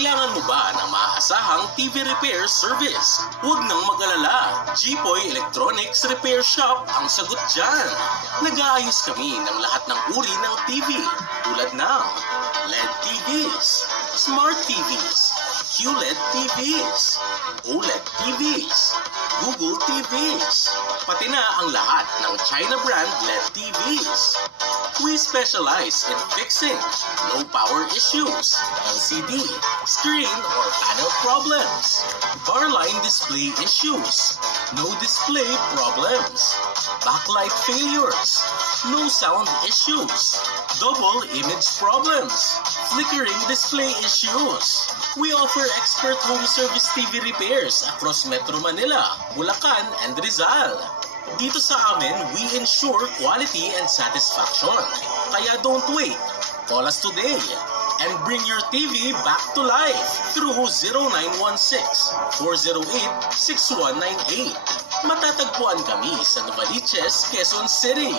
Kailangan mo ba ng maasahang TV repair service? Huwag nang mag-alala. Jipoy Electronics Repair Shop ang sagot dyan. Nag-aayos kami ng lahat ng uri ng TV tulad ng LED TVs, Smart TVs, QLED TVs, OLED TVs, Google TVs, pati na ang lahat ng China brand LED TVs. We specialize in fixing low power issues, LCD, screen or panel problems, bar line display issues, no display problems, backlight failures, no sound issues, double image problems, flickering display issues. We offer expert home service TV repairs across Metro Manila, Bulacan, and Rizal. Dito sa amin, we ensure quality and satisfaction. Kaya don't wait. Call us today and bring your TV back to life through 0916-408-6198. Matatagpuan kami sa Novaliches, Quezon City.